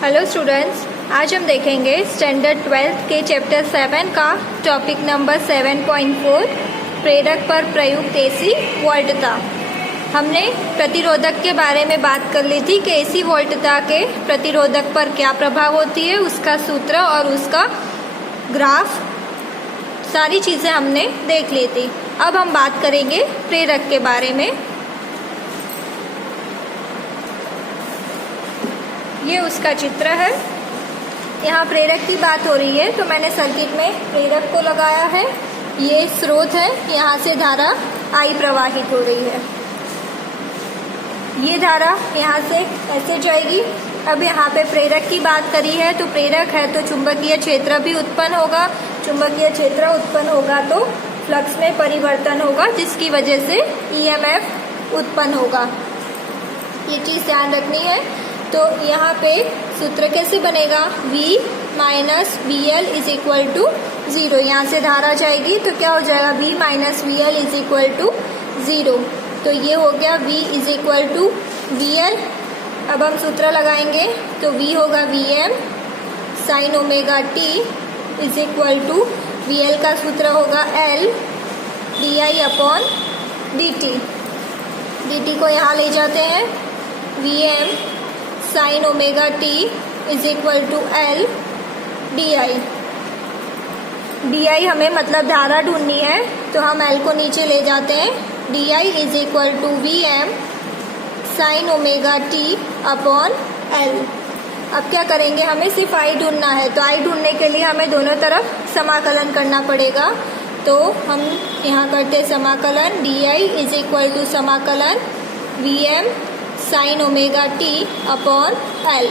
Hello students, आज हम देखेंगे स्टैंडर्ड 12th के चैप्टर 7 का टॉपिक नंबर 7.4 प्रेरक पर प्रयुक्त एसी वोल्टता। हमने प्रतिरोधक के बारे में बात कर ली थी कि एसी वोल्टता के प्रतिरोधक पर क्या प्रभाव होती है, उसका सूत्र और उसका ग्राफ, सारी चीज़ें हमने देख ली थी। अब हम बात करेंगे प्रेरक के बारे में। ये उसका चित्र है। यहाँ प्रेरक की बात हो रही है तो मैंने सर्किट में प्रेरक को लगाया है। ये स्रोत है, यहाँ से धारा I प्रवाहित हो रही है। ये धारा यहाँ से ऐसे जाएगी। अब यहाँ पे प्रेरक की बात करी है तो प्रेरक है तो चुंबकीय क्षेत्र भी उत्पन्न होगा। चुंबकीय क्षेत्र उत्पन्न होगा तो फ्लक्स में परिवर्तन होगा, जिसकी वजह से EMF उत्पन्न होगा। ये चीज़ ध्यान रखनी है। तो यहाँ पे सूत्र कैसे बनेगा, V minus VL is equal to 0। यहाँ से धारा जाएगी तो क्या हो जाएगा, V minus VL is equal to 0। तो ये हो गया V is equal to VL। अब हम सूत्र लगाएंगे तो V होगा VM sine omega t is equal to VL का सूत्र होगा L DI upon DT। DT को यहाँ ले जाते हैं, VM sine omega t is equal to L DI। DI हमें मतलब धारा ढूंढनी है तो हम L को नीचे ले जाते हैं। DI is equal to VM sine omega t upon L। अब क्या करेंगे, हमें सिर्फ I ढूंढना है तो I ढूंढने के लिए हमें दोनों तरफ समाकलन करना पड़ेगा। तो हम यहाँ करते समाकलन, DI इज इक्वल टू समाकलन VM sine omega t upon L।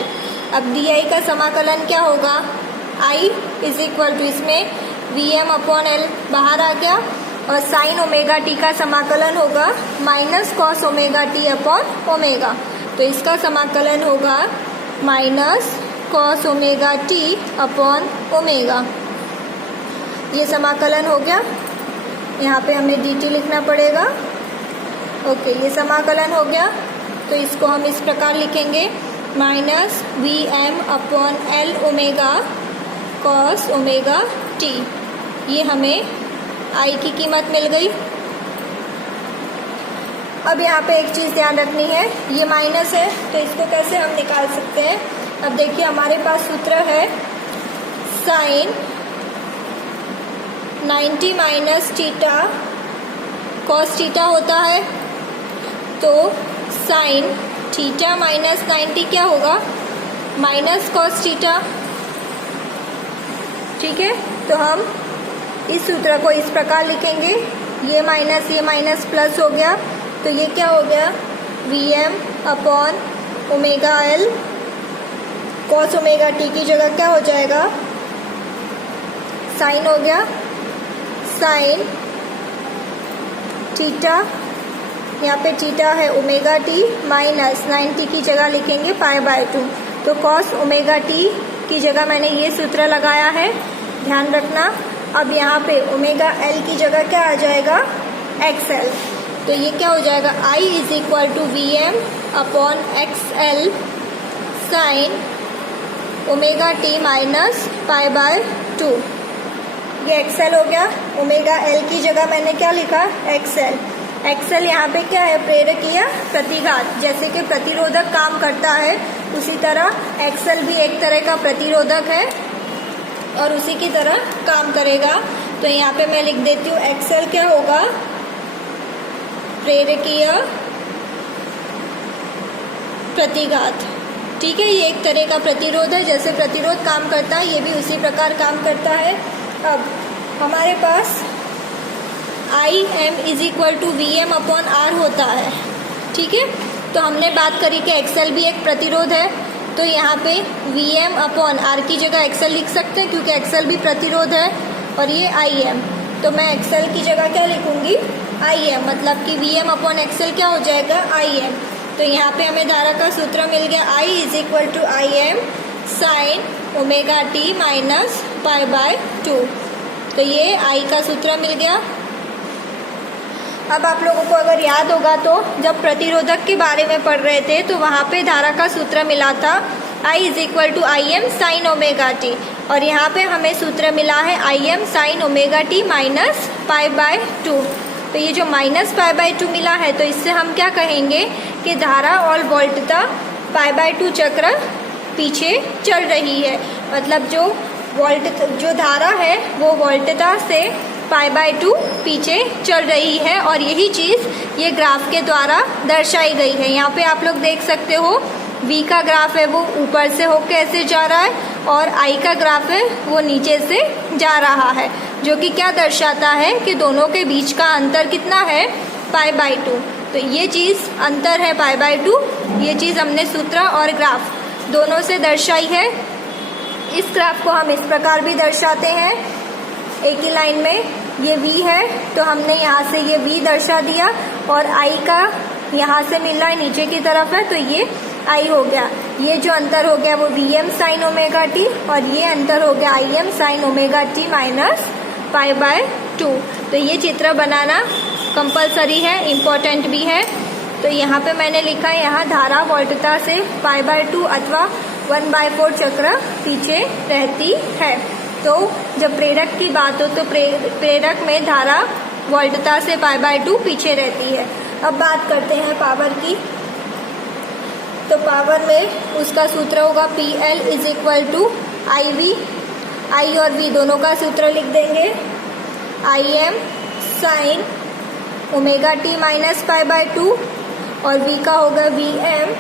अब DI का समाकलन क्या होगा, I इज इक्वल टू, इसमें VM अपॉन L बाहर आ गया, और साइन ओमेगा t का समाकलन होगा minus cos omega t upon omega. तो इसका समाकलन होगा minus cos omega t upon omega. ये समाकलन हो गया। यहाँ पे हमें dt लिखना पड़ेगा। ओके, ये समाकलन हो गया। तो इसको हम इस प्रकार लिखेंगे, minus VM upon L omega cos omega t। ये हमें I की कीमत मिल गई। अब यहाँ पे एक चीज़ ध्यान रखनी है, ये माइनस है तो इसको कैसे हम निकाल सकते हैं। अब देखिए हमारे पास सूत्र है sine 90 minus theta cos theta होता है। तो साइन थीटा माइनस 90 क्या होगा, माइनस कॉस थीटा। ठीक है, तो हम इस सूत्र को इस प्रकार लिखेंगे, ये माइनस प्लस हो गया तो ये क्या हो गया, VM upon omega L cos omega t की जगह क्या हो जाएगा, साइन हो गया, साइन थीटा, यहाँ पे थीटा है ओमेगा t माइनस 90 की जगह लिखेंगे π/2। तो कॉस ओमेगा t की जगह मैंने ये सूत्र लगाया है, ध्यान रखना। अब यहाँ पे ओमेगा L की जगह क्या आ जाएगा, XL। तो ये क्या हो जाएगा, I is equal to VM upon XL sine omega t minus π/2। ये XL हो गया। ओमेगा L की जगह मैंने क्या लिखा, XL। एक्सेल यहाँ पे क्या है, प्रेरकीय प्रतिघात। जैसे कि प्रतिरोधक काम करता है उसी तरह एक्सेल भी एक तरह का प्रतिरोधक है और उसी की तरह काम करेगा। तो यहाँ पे मैं लिख देती हूँ एक्सेल क्या होगा, प्रेरकीय प्रतिघात। ठीक है, ये एक तरह का प्रतिरोध है। जैसे प्रतिरोध काम करता है ये भी उसी प्रकार काम करता है। अब हमारे पास IM is equal to VM upon R होता है। ठीक है, तो हमने बात करी कि एक्सेल भी एक प्रतिरोध है, तो यहाँ पे VM अपॉन R की जगह एक्सेल लिख सकते हैं क्योंकि एक्सेल भी प्रतिरोध है, और ये IM। तो मैं एक्सेल की जगह क्या लिखूंगी, IM, मतलब कि VM अपॉन एक्सेल क्या हो जाएगा, IM। तो यहाँ पे हमें धारा का सूत्र मिल गया, I is equal to IM sine omega t minus π/2। तो ये I का सूत्र मिल गया। अब आप लोगों को अगर याद होगा तो जब प्रतिरोधक के बारे में पढ़ रहे थे तो वहाँ पे धारा का सूत्र मिला था I = IM sin omega T, और यहाँ पे हमें सूत्र मिला है IM sin omega T minus π/2। तो ये जो माइनस π/2 मिला है तो इससे हम क्या कहेंगे कि धारा और वोल्टता π/2 चक्र पीछे चल रही है। मतलब जो धारा है वो वोल्टता से π/2 पीछे चल रही है, और यही चीज़ ये ग्राफ के द्वारा दर्शाई गई है। यहाँ पे आप लोग देख सकते हो V का ग्राफ है वो ऊपर से होकर ऐसे जा रहा है, और I का ग्राफ है वो नीचे से जा रहा है, जो कि क्या दर्शाता है कि दोनों के बीच का अंतर कितना है π/2। तो ये चीज़ अंतर है π/2, ये चीज़ हमने सूत्र और ग्राफ दोनों से दर्शाई है। इस ग्राफ को हम इस प्रकार भी दर्शाते हैं, एक ही लाइन में ये V है तो हमने यहाँ से ये V दर्शा दिया, और I का यहाँ से मिल रहा है नीचे की तरफ है तो ये I हो गया। ये जो अंतर हो गया वो VM sin ओमेगा टी, और ये अंतर हो गया IM sin omega T minus π/2। तो ये चित्र बनाना कंपलसरी है, इम्पोर्टेंट भी है। तो यहाँ पे मैंने लिखा है यहाँ धारा वोल्टता से π/2 अथवा 1/4 चक्र पीछे रहती है। तो जब प्रेरक की बात हो तो प्रेरक में धारा वोल्टता से π/2 पीछे रहती है। अब बात करते हैं पावर की। तो पावर में उसका सूत्र होगा PL = IV। I और V दोनों का सूत्र लिख देंगे, IM sin omega T minus π/2, और V का होगा VM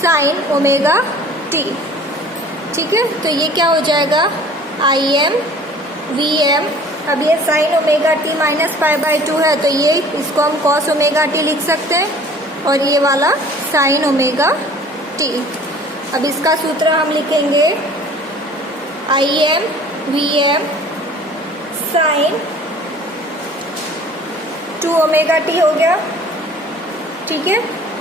sin ओमेगा टी। ठीक है, तो ये क्या हो जाएगा IM VM। अब ये sin ओमेगा टी माइनस π/2 है तो ये इसको हम cos ओमेगा टी लिख सकते हैं, और ये वाला sin ओमेगा टी। अब इसका सूत्र हम लिखेंगे IM VM sin 2 omega T हो गया। ठीक है,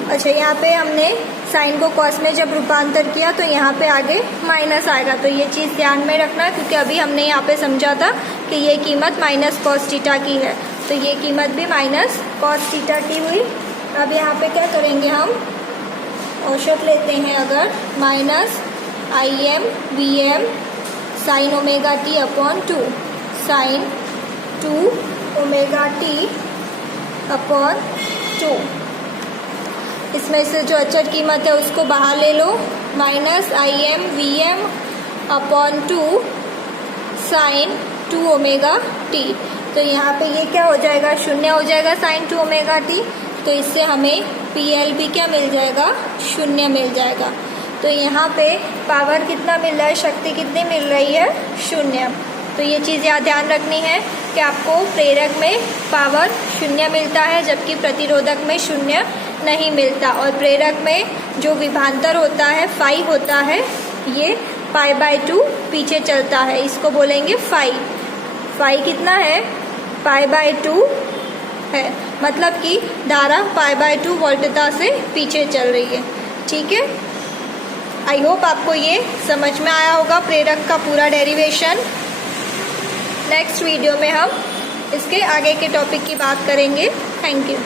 अच्छा यहाँ पे हमने साइन को कॉस में जब रूपांतर किया तो यहाँ पे आगे माइनस आएगा, तो ये चीज़ ध्यान में रखना, क्योंकि अभी हमने यहाँ पे समझा था कि ये कीमत माइनस कॉस थीटा की है, तो ये कीमत भी माइनस कॉस थीटा की हुई। अब यहाँ पे क्या करेंगे, हम औसत लेते हैं अगर minus IM VM sine omega t upon 2 sine 2 omega t upon 2। इसमें से जो अचर कीमत है उसको बाहर ले लो, minus IM VM upon 2 sine 2 omega T. तो यहाँ पे ये क्या हो जाएगा, शून्य हो जाएगा साइन 2 ओमेगा टी। तो इससे हमें PL भी क्या मिल जाएगा, शून्य मिल जाएगा। तो यहाँ पे पावर कितना मिल रहा है, शक्ति कितनी मिल रही है, शून्य। तो ये चीज़ यहाँ ध्यान रखनी है कि आपको प्रेरक में पावर शून्य मिलता है जबकि प्रतिरोधक में शून्य नहीं मिलता, और प्रेरक में जो विभांतर होता है फाई होता है, ये π/2 पीछे चलता है, इसको बोलेंगे फाई। फाई कितना है, π/2 है, मतलब कि धारा π/2 वोल्टता से पीछे चल रही है। ठीक है, आई होप आपको ये समझ में आया होगा प्रेरक का पूरा डेरिवेशन। नेक्स्ट वीडियो में हम इसके आगे के टॉपिक की बात करेंगे। Thank you.